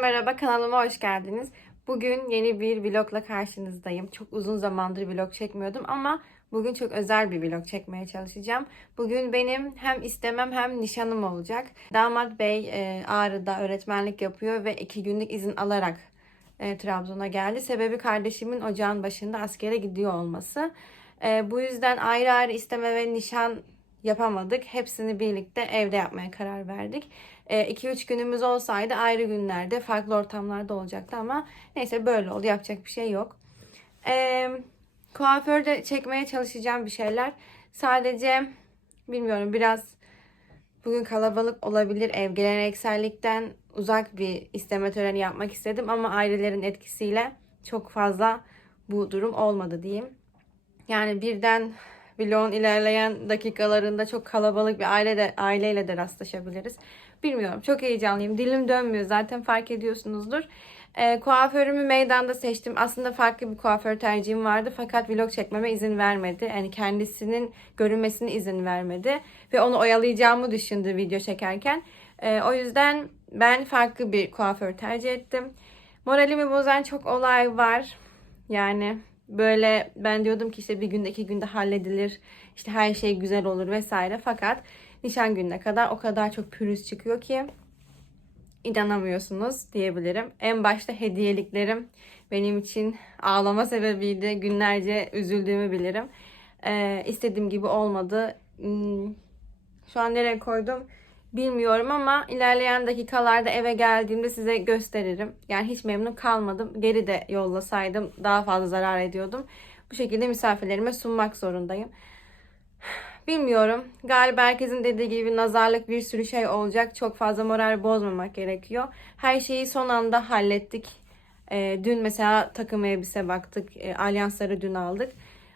Merhaba, kanalıma hoş geldiniz. Bugün yeni bir vlogla karşınızdayım. Çok uzun zamandır vlog çekmiyordum ama bugün çok özel bir vlog çekmeye çalışacağım. Bugün benim hem istemem hem nişanım olacak. Damat Bey e, Ağrı'da öğretmenlik yapıyor ve iki günlük izin alarak e, Trabzon'a geldi. Sebebi kardeşimin ocağın başında askere gidiyor olması. E, bu yüzden ayrı ayrı isteme ve nişan yapamadık. Hepsini birlikte evde yapmaya karar verdik. 2-3 günümüz olsaydı ayrı günlerde farklı ortamlarda olacaktı ama neyse böyle oldu yapacak bir şey yok. E, kuaförde çekmeye çalışacağım bir şeyler. Sadece bilmiyorum biraz bugün kalabalık olabilir ev geleneksellikten uzak bir isteme töreni yapmak istedim ama ailelerin etkisiyle çok fazla bu durum olmadı diyeyim. Yani birden vlogun ilerleyen dakikalarında çok kalabalık bir aile de, aileyle de rastlaşabiliriz. Bilmiyorum çok heyecanlıyım. Dilim dönmüyor zaten fark ediyorsunuzdur. Ee, kuaförümü meydanda seçtim. Aslında farklı bir kuaför tercihim vardı fakat vlog çekmeme izin vermedi. Yani kendisinin görünmesine izin vermedi. Ve onu oyalayacağımı düşündü video çekerken. Ee, o yüzden ben farklı bir kuaför tercih ettim. Moralimi bozan çok olay var. Yani böyle ben diyordum ki işte bir günde iki günde halledilir. İşte her şey güzel olur vesaire. Fakat nişan gününe kadar o kadar çok pürüz çıkıyor ki inanamıyorsunuz diyebilirim. En başta hediyeliklerim benim için ağlama sebebiydi. Günlerce üzüldüğümü bilirim. Ee, istediğim gibi olmadı. Hmm, Şu an nereye koydum bilmiyorum ama ilerleyen dakikalarda eve geldiğimde size gösteririm. Yani hiç memnun kalmadım. Geri de yollasaydım daha fazla zarar ediyordum. Bu şekilde misafirlerime sunmak zorundayım. Bilmiyorum. Galiba herkesin dediği gibi nazarlık bir sürü şey olacak. Çok fazla moral bozmamak gerekiyor. Her şeyi son anda hallettik. Ee, dün mesela takım elbise baktık. Ee, alyansları dün aldık.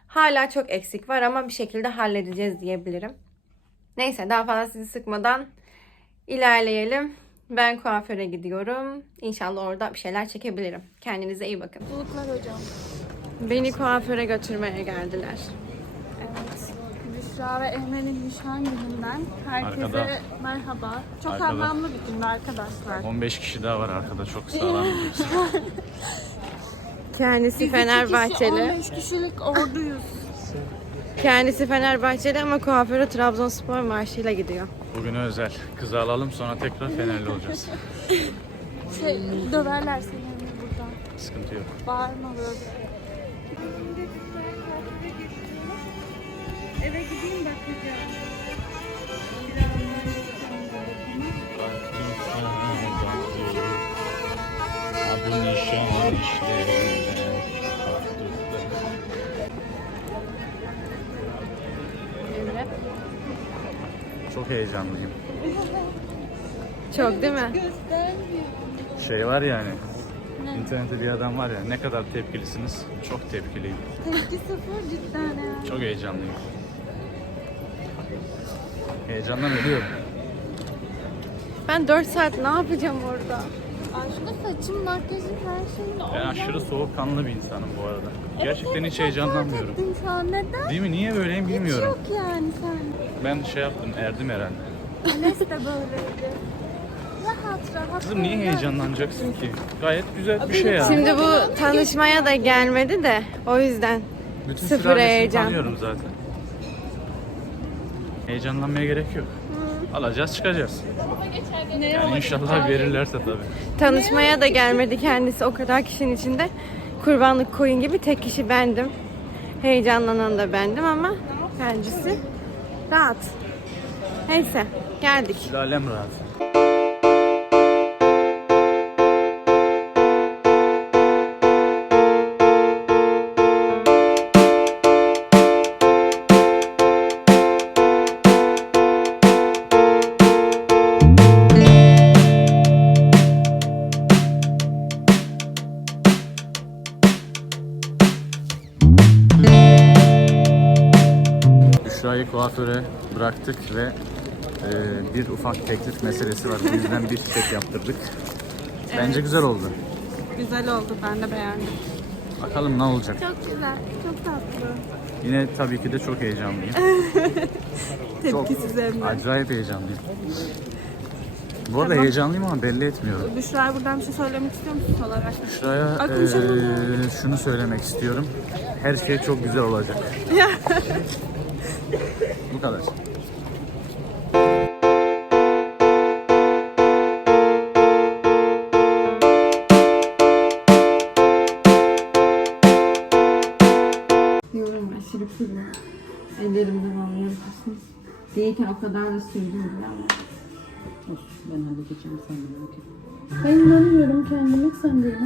Hala çok eksik var ama bir şekilde halledeceğiz diyebilirim. Neyse daha fazla sizi sıkmadan ilerleyelim. Ben kuaföre gidiyorum. İnşallah orada bir şeyler çekebilirim. Kendinize iyi bakın. Mutluluklar hocam. Beni kuaföre götürmeye geldiler. Evet. Büşra ve Emre'nin nişan gününden herkese Arkada. merhaba. Çok Arkada. anlamlı bir gündü arkadaşlar. 15 kişi daha var arkada çok sağlam Kendisi Biz Fenerbahçeli. Kişi, 15 kişilik orduyuz. Kendisi Fenerbahçeli ama kuaförü Trabzonspor marşıyla gidiyor. Bugün özel. Kızı alalım sonra tekrar Fenerli olacağız. Şey, döverler seni buradan. Sıkıntı yok. Bağırma böyle. Eve gideyim bakacağım. Bu nişan işte. Çok heyecanlıyım. Çok değil mi? Şey var yani. Ne? İnternette bir adam var ya ne kadar tepkilisiniz? Çok tepkiliyim. Tepki sıfır cidden ya. Çok heyecanlıyım. Heyecandan ölüyorum. Ben 4 saat ne yapacağım orada? Aşkım saçım, makyajım, her şeyin Ben aşırı soğukkanlı bir insanım bu arada. Evet, Gerçekten hiç heyecanlanmıyorum. şu an. Neden? Değil mi? Niye böyleyim bilmiyorum. Hiç yok yani sen. Ben şey yaptım, erdim herhalde. Enes de böyleydi. Rahat rahat. Kızım niye heyecanlanacaksın ki? Gayet güzel bir şey yani. Şimdi bu tanışmaya da gelmedi de o yüzden. Bütün sıfır sülalesini heyecan. tanıyorum zaten. Heyecanlanmaya gerek yok. Alacağız çıkacağız. Yani inşallah verirlerse tabii. Tanışmaya da gelmedi kendisi o kadar kişinin içinde. Kurbanlık koyun gibi tek kişi bendim. Heyecanlanan da bendim ama kendisi rahat. Neyse geldik. Sülalem rahat. Kuaföre bıraktık ve e, bir ufak teklif meselesi var. Bu yüzden bir çiçek yaptırdık. Bence güzel oldu. Güzel oldu ben de beğendim. Bakalım ne olacak. Çok güzel, çok tatlı. Yine tabii ki de çok heyecanlıyım. çok Tepkisiz Emre. acayip heyecanlıyım. Bu arada heyecanlıyım ama belli etmiyorum. Büşra'ya buradan bir şey söylemek istiyor musun olarak? Şuraya Ay, eee, şunu söylemek istiyorum. Her şey çok güzel olacak. Bu kadar. Diyorum aşırı kuru. Ellerimde bağlayabilirsiniz. Değilken o kadar da sürdüm ama. Ben halledeceğim sen merak etme. Ben inanıyorum kendime sen de.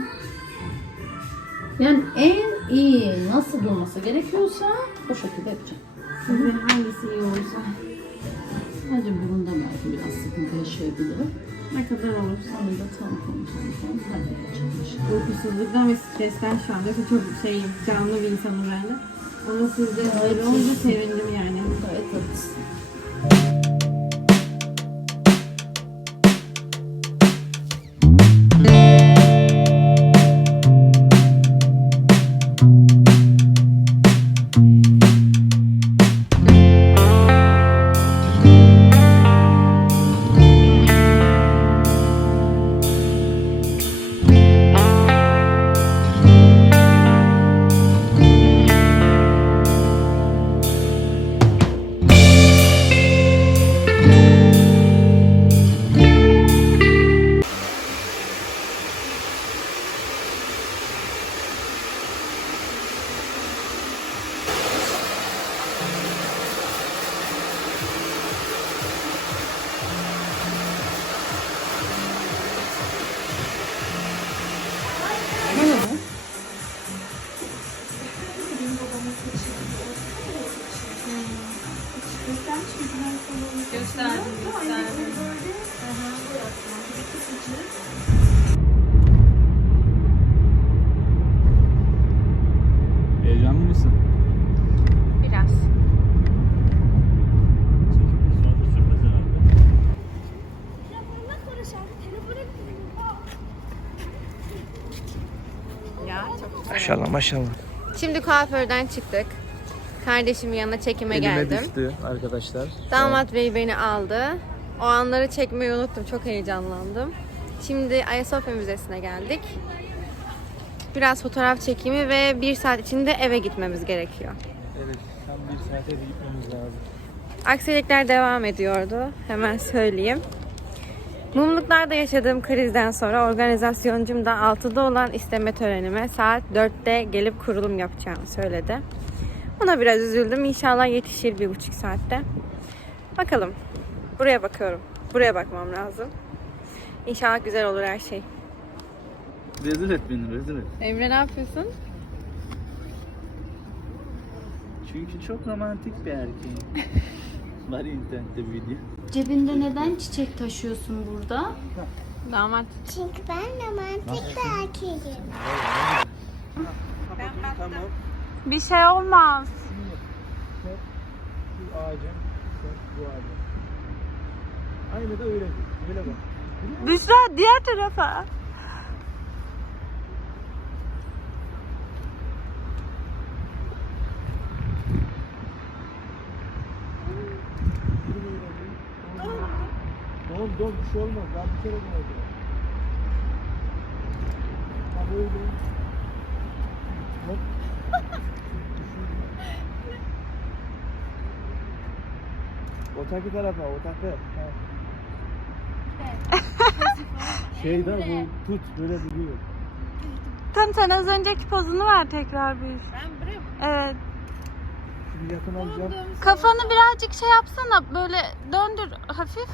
Yani en iyi nasıl olması gerekiyorsa o şekilde yapacağım. Sizin hangisi iyi olursa. Sadece burunda belki biraz sıkıntı yaşayabilirim. Ne kadar olursa. Onu da halledeceğim inşallah. Uykusuzluktan ve stresten şu anda çok şey canlı bir insanım ben de. Ama siz de öyle olunca sevindim yani. Gayet haklısın. Maşallah. Şimdi kuaförden çıktık. Kardeşimin yanına çekime Elime geldim. düştü arkadaşlar. Damat bey beni aldı. O anları çekmeyi unuttum. Çok heyecanlandım. Şimdi Ayasofya Müzesi'ne geldik. Biraz fotoğraf çekimi ve bir saat içinde eve gitmemiz gerekiyor. Evet tam bir saate de gitmemiz lazım. Aksilikler devam ediyordu. Hemen söyleyeyim. Mumluklarda yaşadığım krizden sonra organizasyoncum da 6'da olan isteme törenime saat 4'te gelip kurulum yapacağını söyledi. Ona biraz üzüldüm. İnşallah yetişir bir buçuk saatte. Bakalım. Buraya bakıyorum. Buraya bakmam lazım. İnşallah güzel olur her şey. Rezil et beni rezil et. Emre ne yapıyorsun? Çünkü çok romantik bir erkeğim. Var internette bir video. Cebinde neden çiçek taşıyorsun burada? Damat. Çünkü ben romantik bir erkeğim. Tamam. Bir şey olmaz. Şu ağacın, sen bu ağacın. Aynı da öyle. Öyle bak. Büşra diğer tarafa. Dur bir şey olmaz. Daha bir kere ne oldu? Ha böyle. Hop. Otaki tarafa, otaki. Ha. Şeyde bu tut böyle duruyor. Tam sen az önceki pozunu ver tekrar bir. Ben buraya mı? Evet. Şimdi yakın alacağım. Kafanı birazcık şey yapsana böyle döndür hafif.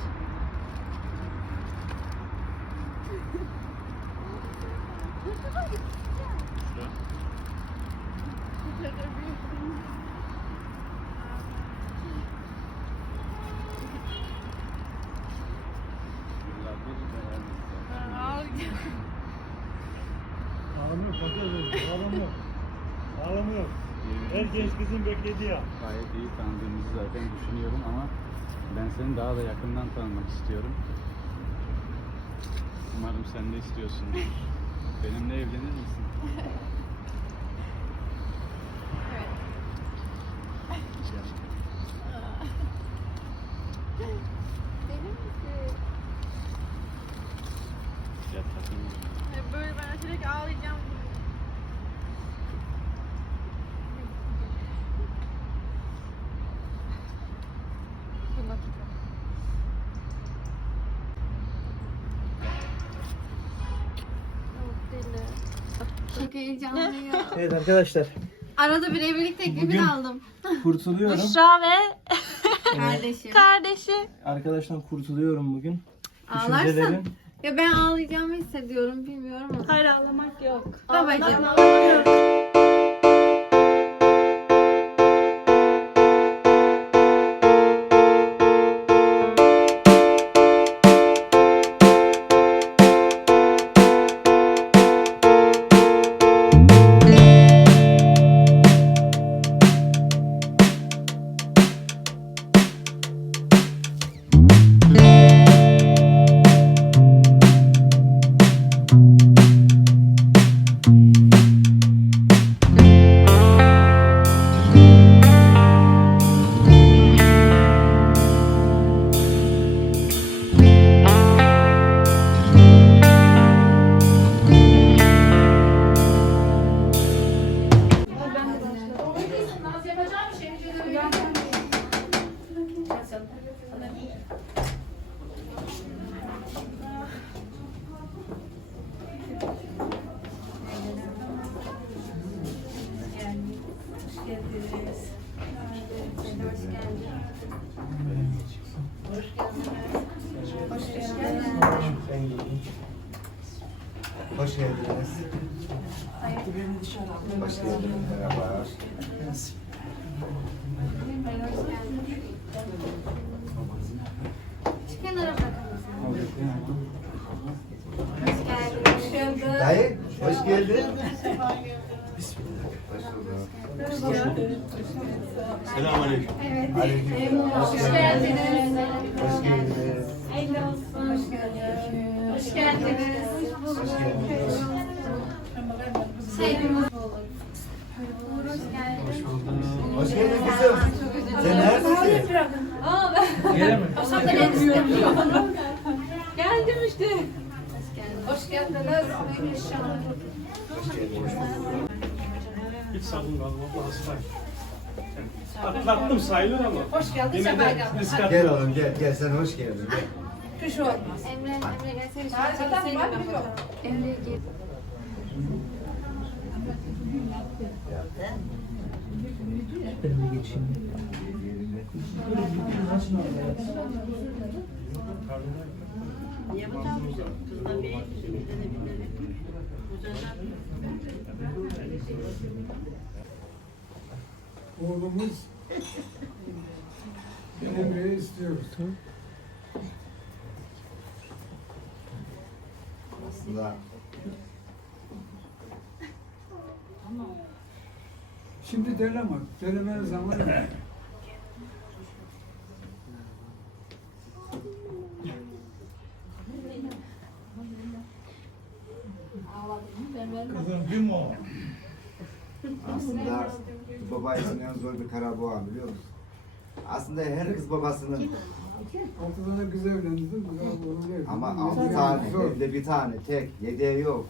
Ağlamıyor, kontrol Ağlamıyor. Ağlamıyor. Her genç kızın beklediği ya. Gayet iyi tanıdığımızı zaten düşünüyorum ama ben seni daha da yakından tanımak istiyorum. Umarım sen de istiyorsun. Benimle evlenir misin? İnşallah. Heyecanlıyım. Evet arkadaşlar Arada bir evlilik teklifi Bugün- aldım. kurtuluyorum. Büşra ve Kardeşim. kardeşi. Arkadaştan kurtuluyorum bugün. Ağlarsın. Düşüncelerin Ya ben ağlayacağımı hissediyorum bilmiyorum ama. Hayır ağlamak yok. Babacığım. Hoş geldiniz. Hoş geldiniz. Merhaba. Şu kenara bırakır mısın? Hoş geldin. Dayı, hoş geldin. Bismillah. Hoş bulduk. Selamünaleyküm. Aleyküm. Hoş geldiniz. Hoş geldiniz. Hoş geldiniz. Hoş geldiniz. Sevgimiz Hoş geldin kızım. Sen neredesin? Geldim işte. Hoş geldin. Hiç sabun kalmadı. Hastayım. Atlattım sayılır ama. Hoş geldin. Yine de risk atmadım. Gel oğlum gel. Gel sen hoş geldin. Gel. Emre, Emre gelsene. Zaten var mı yok? Emre gel. Oğlumuz Emre'yi istiyoruz. Aslında Şimdi deleme. Delemenin zamanı yok. Kızım kim o? aslında baba için en zor bir karar bu an biliyor musun? Aslında her kız babasının Altı tane kız değil. ama altı tane evde bir tane, tek, yedeği yok.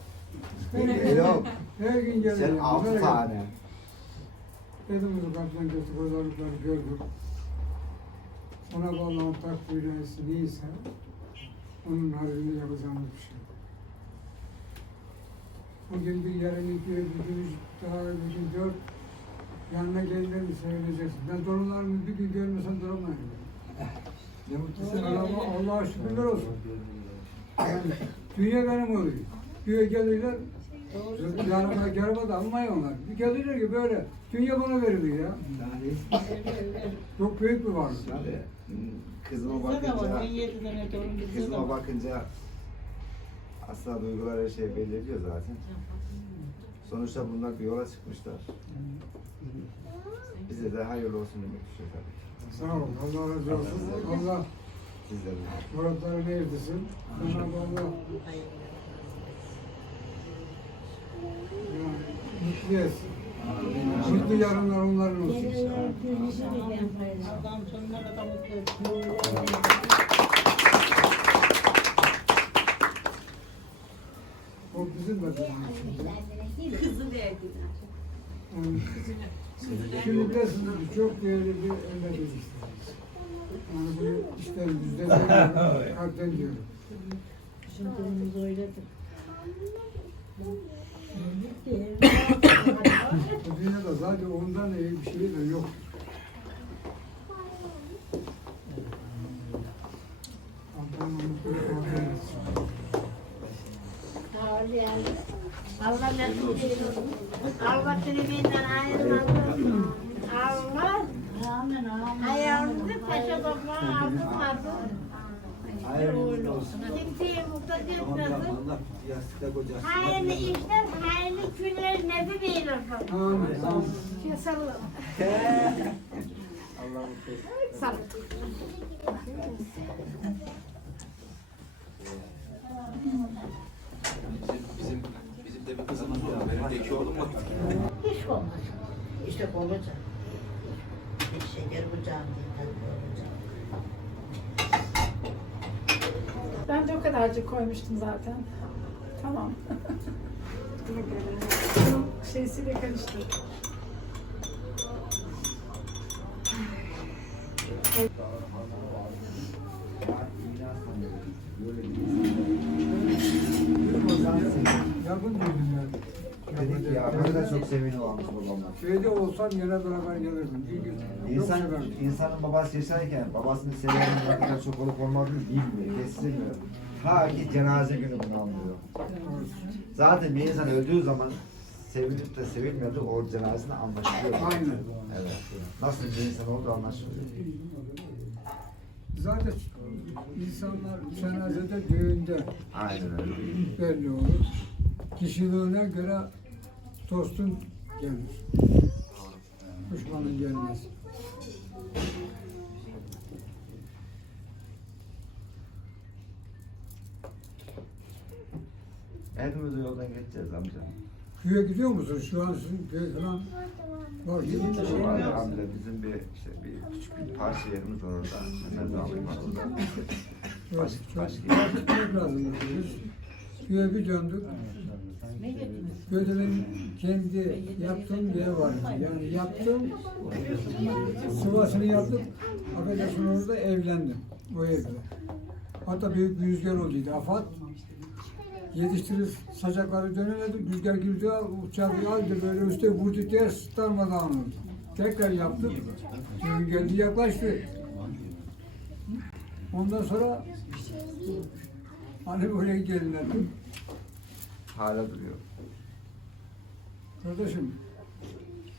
Yedeği yok. Her gün geliyor. Sen altı tane. Dedimizi kapıdan geçtik. Pazarlıkları gördük. Ona Allah'ın takdiri neyse onun haricinde yapacağımız bir şey. yok. Bugün bir yarın iki, bir gün üç, daha bir gün dört yanına geldiğini söyleyeceksin. Ben torunlarımı bir gün görmesen duramayın. Ne mutlu sana. Allah, Allah'a şükürler olsun. Yani dünya benim oluyor. Dünya gelirler, yanıma garaba da almayın onlar. Bir gelirler ki böyle, dünya bana veriliyor ya. Çok büyük bir varlık. Tabii. Kızıma bakınca, kızıma bakınca aslında duygular her şey belli ediyor zaten. Sonuçta bunlar bir yola çıkmışlar. Bize de hayırlı olsun demek düşüyor tabii. Sağ ol, Allah razı olsun. Allah Sizlere muratlarını erdirsin. Cenab-ı Allah mutlu etsin. Mutlu yarınlar onların olsun. O bizim de Kızı diye yani, Şimdi de siz çok değerli bir evlat istersiniz. Yani bunu işlerimizde de kalpten diyorum. Şarkımızı oynadık. Bitti. Hadi ondan iyi bir şey de yok. Amparamanın böyle. Allah nasip eylesin. Allah seni benden ayırmasın. Allah toprağa aldırmasın. Kimseye muhtaç etmesin. Hayırlı işler, hayırlı günler nasip eylesin. Amin. Amin. Hiç olmaz. İşte olacak. Bir şeker bıçağım olacak. Ben de o kadarcık koymuştum zaten. Tamam. Bunun şeysiyle karıştır. Yakın duydum yani. Dedik ya böyle de çok sevini varmış babamla. Köyde olsam yine beraber gelirdim. Çünkü çok İnsan, severdim. insanın babası yaşarken babasını sevenin ne kadar çok olup olmadığını bilmiyor, kestirmiyor. Ta ki cenaze günü bunu anlıyor. Zaten bir insan öldüğü zaman sevilip de sevilmedi o cenazesinde anlaşılıyor. Aynen. Evet. Nasıl bir insan olduğu anlaşılıyor. Zaten insanlar cenazede, düğünde Aynen öyle. belli olur. Kişiliğine göre dostun gelir. Düşmanın gelmez. Hepimiz yoldan geçeceğiz amca. Köye gidiyor musun? Şu an sizin köy falan var değil mi? Bizim var amca bizim bir işte bir küçük bir parça yerimiz var orada. Hemen dağlık var orada. Başka başka. lazım. Köye bir döndük. Köyde kendi yaptığım bir ev vardı. Yani yaptım, sıvasını yaptım. Affedersin orada evlendim. O evde. Hatta büyük bir rüzgar olduydu. Afat yetiştirir sacakları dönemedi. Rüzgar girdi, uçak aldı böyle üstte vurdu diye darmadan oldu. Tekrar yaptık. Düğün geldi yaklaştı. Ondan sonra hani buraya gelinlerdim. Hala duruyor. Kardeşim,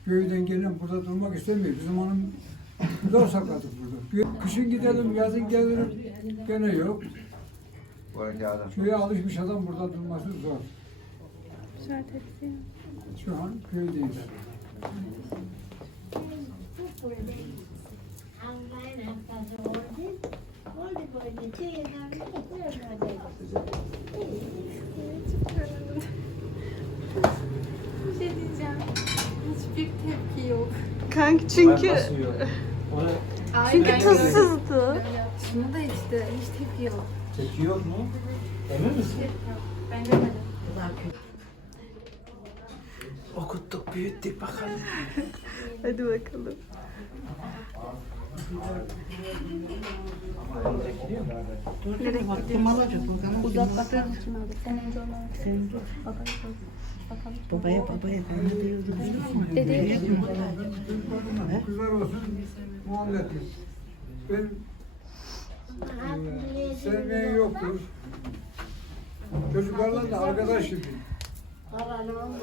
köyden gelen burada durmak istemiyor. Bizim hanım zor sakladık burada. Kışın gidelim, yazın gelirim, gene yok. Bu araki adam. Köye alışmış adam burada durması zor. Şu an köydeyiz. Allah'ın hakkası oldu. Oldu böyle tüyden Bir şey diyeceğim. Hiçbir tepki yok. Kanka çünkü Çünkü tuzsuzdu. Şunu da işte hiç tepki yok. Tepki yok mu? Emin misin? Ben görmedim. Okuttuk, büyüttük bakalım. Hadi bakalım. Babaya babaya ben de diyordum. Kızlar olsun, muhabbetli. Ben e, sevmeyen yoktur. Çocuklarla da arkadaş gibi. Paralı olmadı.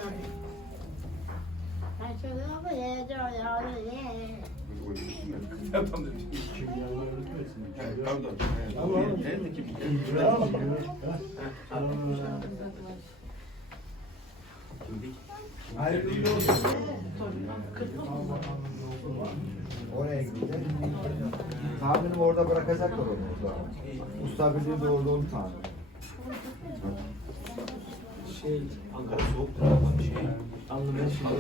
Ben çocuğuma bu yerde yavru ye. Hayırlı olsun. Oraya gitti. Tahminim orada bırakacaklar onu orada. Usta birliği de orada onu tahmin. Şey, Ankara ama şey, anlamaya şimdi.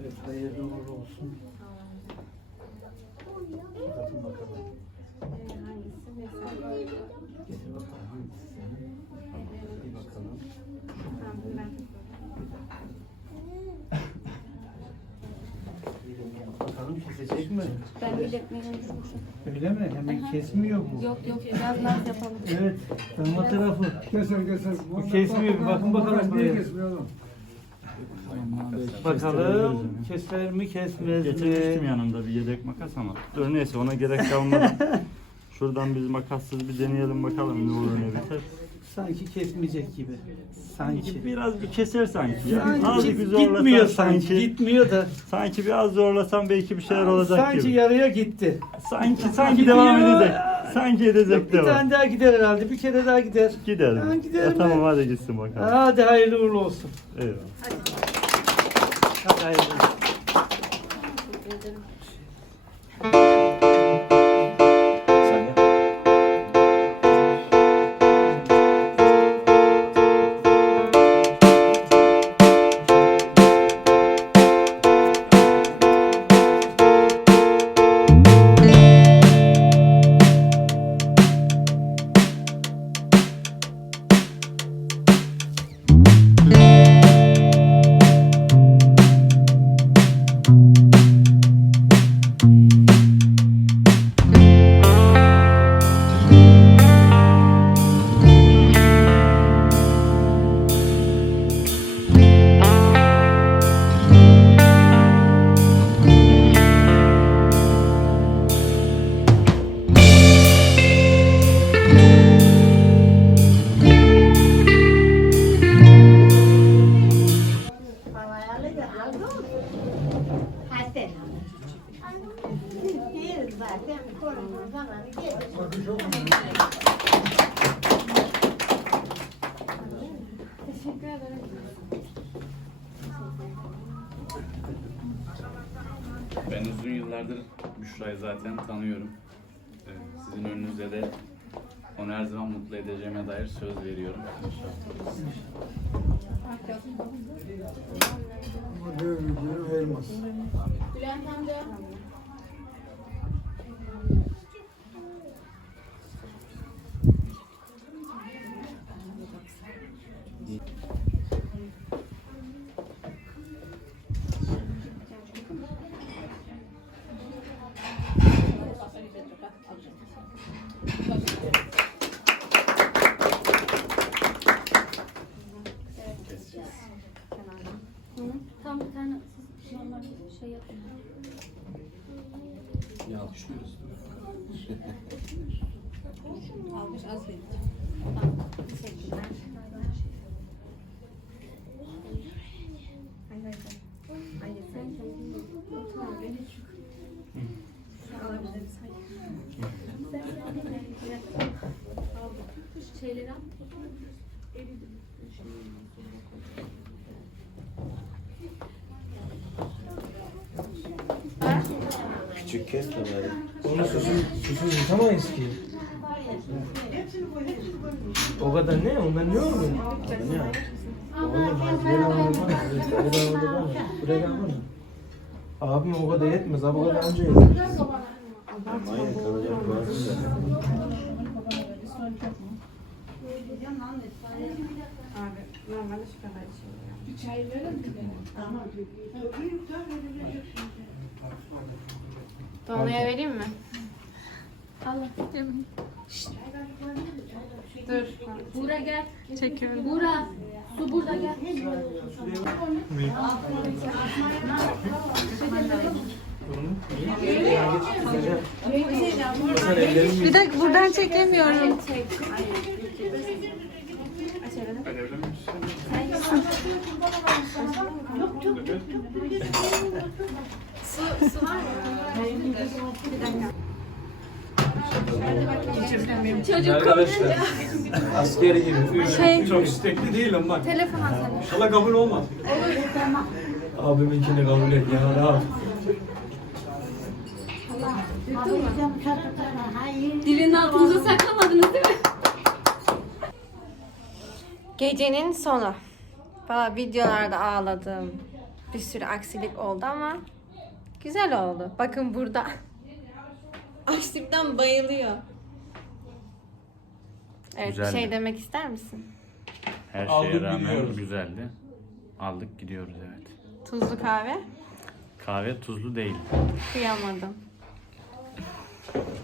Evet, hayırlı uğurlu olsun. Bakın bakalım. Getir bakalım hangisi senin? Bir bakalım. Bakalım kesecek mi? Ben iletmeyi Öyle mi? Hemen kesmiyor bu. Yok yok biraz naz yapalım. Evet, dama tarafı. Keser keser. Bu kesmiyor, bakın bakalım buraya. kesmiyor oğlum? Bakalım keser mi kesmez Getirmiştim mi? yanımda bir yedek makas ama. Dur neyse ona gerek kalmadı. Şuradan biz makassız bir deneyelim bakalım ne olur ne biter. Sanki kesmeyecek gibi. Sanki. Biraz bir keser sanki. Ya. Sanki Azıcık bir zorlasan gitmiyor sanki. sanki. Gitmiyor da. Sanki biraz zorlasam belki bir şeyler olacak sanki gibi. yarıya gitti. Sanki sanki Gidiyor. devam edecek. Sanki edecek Bir devam. tane daha gider herhalde. Bir kere daha gider. Gider. Ha, gider Ya mi? tamam hadi gitsin bakalım. Hadi hayırlı uğurlu olsun. Eyvallah. Hadi hayırlı olsun. Hasan. Söz veriyorum. Ama. Bülent amca. Tam bir tane siz normal şey yapın. Almış az verin. Tamam. Teşekkürler. Hayır hayır. Hayır sen kendin otur abi. Alabiliriz hayır. Sen sen al. Şeyleri al. Küçük kes bari. Onu susuz, susuz yutamayız ki. O kadar ne? Ondan ne olur? Ne? Oğlum hadi bana. Ver bana bana. Buraya bana. Abim o kadar yetmez. Abi o kadar anca yeter. Aynen kalacak da. Abi normalde şu kadar içiyorum. Dolmaya vereyim mi? Allah. Dur. Buğra gel. Çekiyorum. Buğra. Su burada gel. Bir dakika buradan çekemiyorum. Su, su var mı? Bir dakika. Çocuk Arkadaşlar askeri gibi. Şey- Çok istekli değilim bak. telefon atalım. İnşallah kabul olmaz. Abiminkini kabul et ya rahat. Hayır. Dilin altınıza saklamadınız değil mi? Gecenin sonu. Valla videolarda ağladım. Bir sürü aksilik oldu ama güzel oldu. Bakın burada. Açlıktan bayılıyor. Evet Güzeldi. bir şey demek ister misin? Her şeye Aldık, rağmen gidiyoruz. güzeldi. Aldık gidiyoruz evet. Tuzlu kahve. Kahve tuzlu değil. Kıyamadım.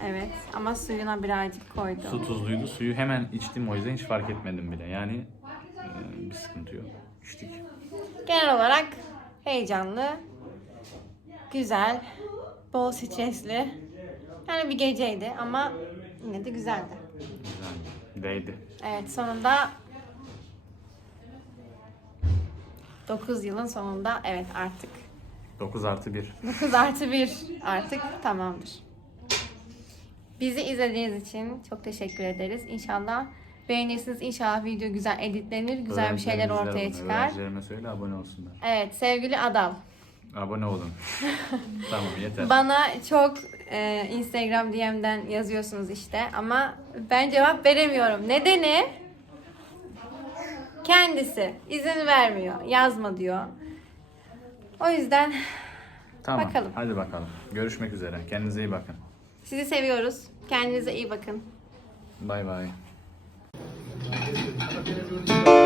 Evet ama suyuna birazcık koydum. Su tuzluydu. Suyu hemen içtim o yüzden hiç fark etmedim bile. Yani bir sıkıntı yok. İçtik. Genel olarak heyecanlı, güzel, bol stresli. Yani bir geceydi ama yine de güzeldi. Güzel. Değdi. Evet sonunda 9 yılın sonunda evet artık 9 artı 1. 9 artı 1 artık tamamdır. Bizi izlediğiniz için çok teşekkür ederiz. İnşallah beğenirsiniz. İnşallah video güzel editlenir. Güzel bir şeyler ortaya çıkar. Öğrencilerime söyle abone olsunlar. Evet sevgili Adal. Abone olun. tamam yeter. Bana çok e, Instagram DM'den yazıyorsunuz işte ama ben cevap veremiyorum. Nedeni kendisi izin vermiyor. Yazma diyor. O yüzden Tamam. bakalım. Hadi bakalım. Görüşmek üzere. Kendinize iyi bakın. sizi seviyoruz. Kendinize iyi bakın. Bay bay. I'm gonna do it.